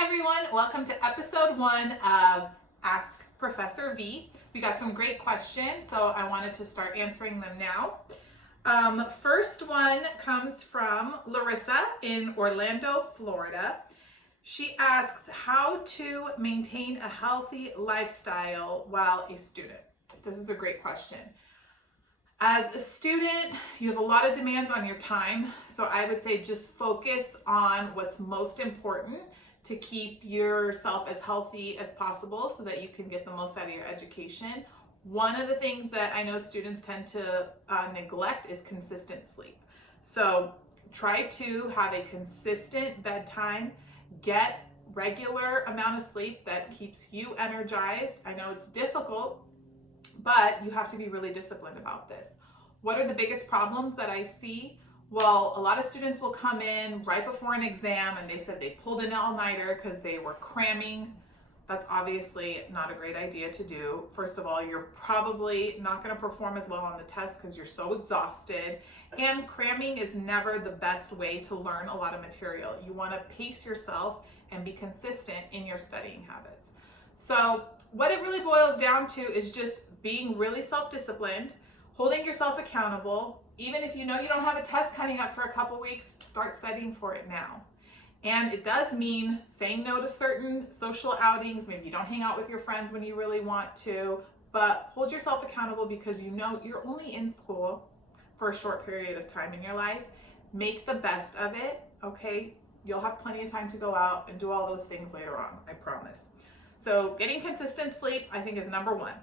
everyone, welcome to episode 1 of Ask Professor V. We got some great questions, so I wanted to start answering them now. First one comes from Larissa in Orlando, Florida. She asks how to maintain a healthy lifestyle while a student. This is a great question. As a student, you have a lot of demands on your time, so I would say just focus on what's most important to keep yourself as healthy as possible so that you can get the most out of your education. One of the things that I know students tend to neglect is consistent sleep. So try to have a consistent bedtime, get regular amount of sleep that keeps you energized. I know it's difficult, but you have to be really disciplined about this. What are the biggest problems that I see? Well, a lot of students will come in right before an exam and they said they pulled an all-nighter because they were cramming. That's obviously not a great idea to do. First of all, you're probably not going to perform as well on the test because you're so exhausted. And cramming is never the best way to learn a lot of material. You want to pace yourself and be consistent in your studying habits. So what it really boils down to is just being really self-disciplined, holding yourself accountable. Even if you know you don't have a test coming up for a couple weeks, start studying for it now. And it does mean saying no to certain social outings. Maybe you don't hang out with your friends when you really want to, but hold yourself accountable because you know you're only in school for a short period of time in your life. Make the best of it, okay? You'll have plenty of time to go out and do all those things later on, I promise. So getting consistent sleep, I think, is number 1.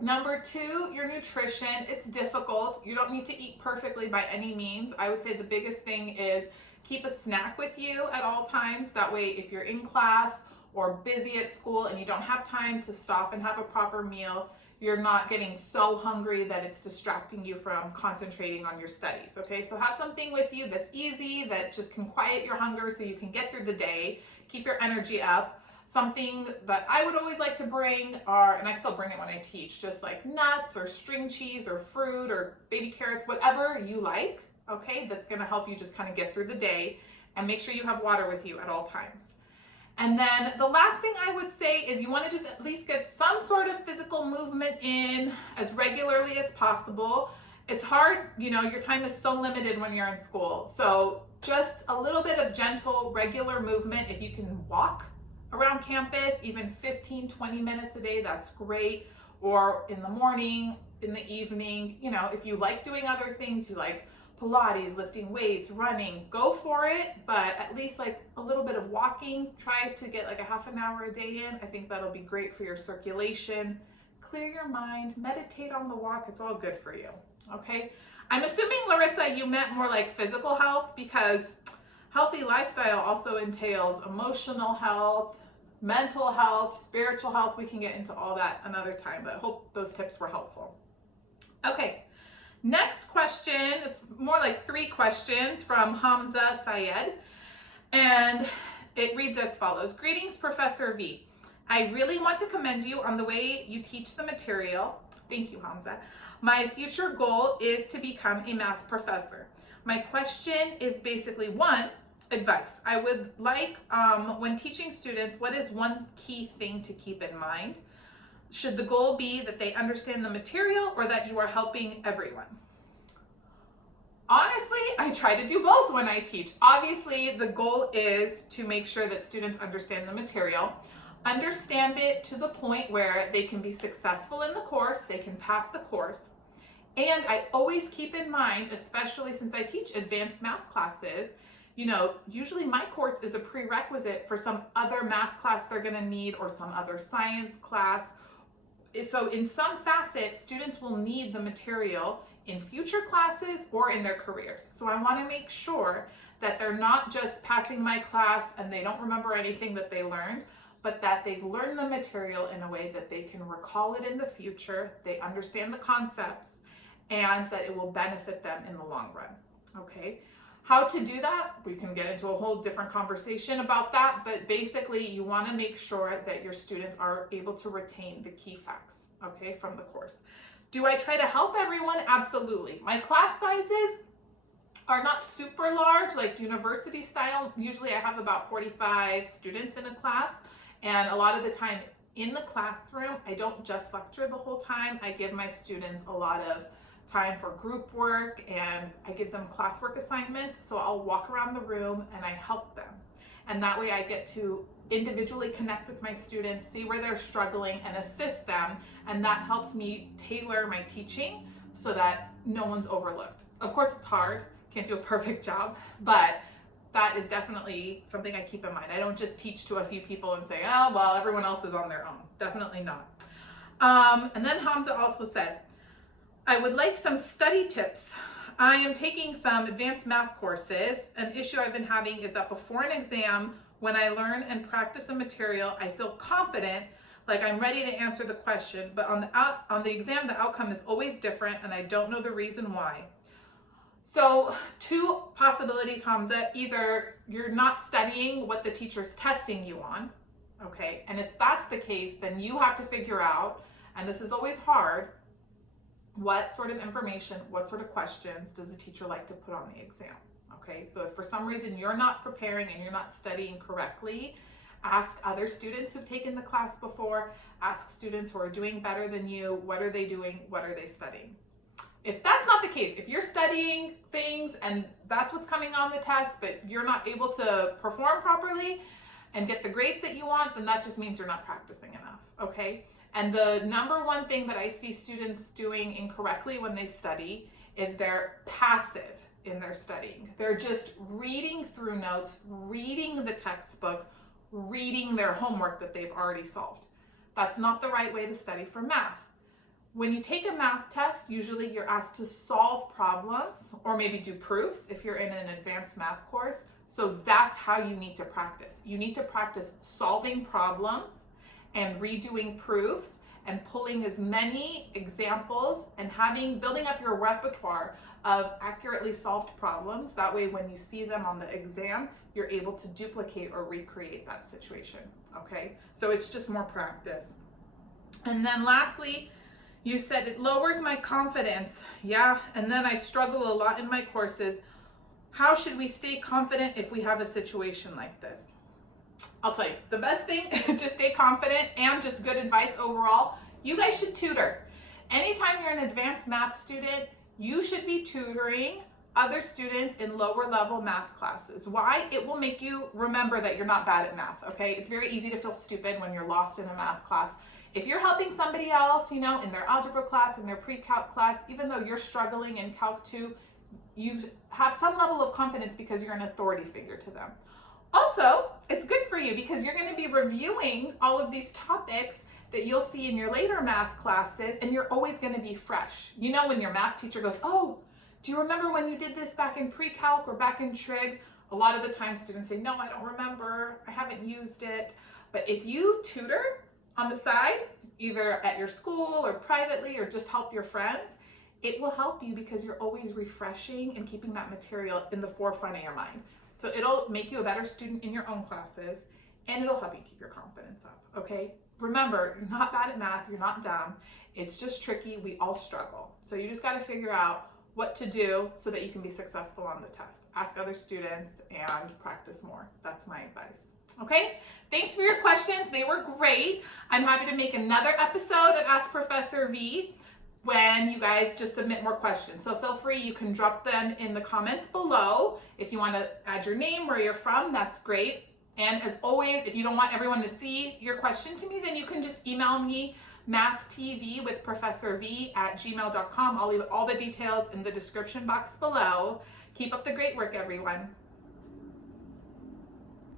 Number 2, your nutrition. It's difficult. You don't need to eat perfectly by any means. I would say the biggest thing is keep a snack with you at all times. That way, if you're in class or busy at school and you don't have time to stop and have a proper meal, you're not getting so hungry that it's distracting you from concentrating on your studies, okay? So have something with you that's easy, that just can quiet your hunger so you can get through the day, keep your energy up. Something that I would always like to bring are, and I still bring it when I teach, just like nuts or string cheese or fruit or baby carrots, whatever you like, okay? That's gonna help you just kind of get through the day, and make sure you have water with you at all times. And then the last thing I would say is you want to just at least get some sort of physical movement in as regularly as possible. It's hard, you know, your time is so limited when you're in school. So just a little bit of gentle, regular movement. If you can walk around campus, even 15, 20 minutes a day, that's great. Or in the morning, in the evening, you know, if you like doing other things, you like Pilates, lifting weights, running, go for it. But at least like a little bit of walking, try to get like a half an hour a day in. I think that'll be great for your circulation. Clear your mind, meditate on the walk. It's all good for you, okay? I'm assuming, Larissa, you meant more like physical health, because healthy lifestyle also entails emotional health, mental health, spiritual health. We can get into all that another time, but I hope those tips were helpful. Okay, next question. It's more like 3 questions from Hamza Syed, and it reads as follows. Greetings, Professor V. I really want to commend you on the way you teach the material. Thank you, Hamza. My future goal is to become a math professor. My question is basically 1, advice. I would like, when teaching students, what is one key thing to keep in mind? Should the goal be that they understand the material or that you are helping everyone? Honestly, I try to do both when I teach. Obviously, the goal is to make sure that students understand the material, understand it to the point where they can be successful in the course, they can pass the course. And I always keep in mind, especially since I teach advanced math classes, you know, usually my course is a prerequisite for some other math class they're going to need or some other science class. So in some facet, students will need the material in future classes or in their careers. So I want to make sure that they're not just passing my class and they don't remember anything that they learned, but that they've learned the material in a way that they can recall it in the future, they understand the concepts, and that it will benefit them in the long run, okay? How to do that, we can get into a whole different conversation about that, but basically you want to make sure that your students are able to retain the key facts, okay, from the course. Do I try to help everyone? Absolutely. My class sizes are not super large, like university style. Usually I have about 45 students in a class, and a lot of the time in the classroom, I don't just lecture the whole time. I give my students a lot of time for group work, and I give them classwork assignments. So I'll walk around the room and I help them. And that way I get to individually connect with my students, see where they're struggling, and assist them. And that helps me tailor my teaching so that no one's overlooked. Of course, it's hard. Can't do a perfect job, but that is definitely something I keep in mind. I don't just teach to a few people and say, oh, well, everyone else is on their own. Definitely not. And then Hamza also said, I would like some study tips. I am taking some advanced math courses. An issue I've been having is that before an exam, when I learn and practice a material, I feel confident, like I'm ready to answer the question, but on the exam, the outcome is always different, and I don't know the reason why. So 2 possibilities, Hamza. Either you're not studying what the teacher's testing you on, okay? And if that's the case, then you have to figure out, and this is always hard, what sort of information, what sort of questions does the teacher like to put on the exam, okay? So if for some reason you're not preparing and you're not studying correctly, ask other students who've taken the class before, ask students who are doing better than you, what are they doing, what are they studying? If that's not the case, if you're studying things and that's what's coming on the test, but you're not able to perform properly and get the grades that you want, then that just means you're not practicing enough, okay? And the number one thing that I see students doing incorrectly when they study is they're passive in their studying. They're just reading through notes, reading the textbook, reading their homework that they've already solved. That's not the right way to study for math. When you take a math test, usually you're asked to solve problems or maybe do proofs if you're in an advanced math course. So that's how you need to practice. You need to practice solving problems and redoing proofs and pulling as many examples and building up your repertoire of accurately solved problems. That way when you see them on the exam, you're able to duplicate or recreate that situation, okay? So it's just more practice. And then lastly, you said it lowers my confidence. Yeah, and then I struggle a lot in my courses. How should we stay confident if we have a situation like this? I'll tell you, the best thing to stay confident and just good advice overall, you guys should tutor. Anytime you're an advanced math student, you should be tutoring other students in lower level math classes. Why? It will make you remember that you're not bad at math, okay? It's very easy to feel stupid when you're lost in a math class. If you're helping somebody else, in their algebra class, in their pre-calc class, even though you're struggling in Calc 2, you have some level of confidence because you're an authority figure to them. Also, it's good for you because you're going to be reviewing all of these topics that you'll see in your later math classes, and you're always going to be fresh. When your math teacher goes, oh, do you remember when you did this back in pre-calc or back in trig? A lot of the time students say, no, I don't remember. I haven't used it. But if you tutor on the side, either at your school or privately or just help your friends, it will help you because you're always refreshing and keeping that material in the forefront of your mind. So it'll make you a better student in your own classes, and it'll help you keep your confidence up, okay? Remember, you're not bad at math, you're not dumb. It's just tricky, we all struggle. So you just gotta figure out what to do so that you can be successful on the test. Ask other students and practice more. That's my advice. Okay, thanks for your questions. They were great. I'm happy to make another episode of Ask Professor V when you guys just submit more questions. So feel free, you can drop them in the comments below. If you want to add your name, where you're from, that's great. And as always, if you don't want everyone to see your question to me, then you can just email me mathwithprofessorv@gmail.com. I'll leave all the details in the description box below. Keep up the great work, everyone.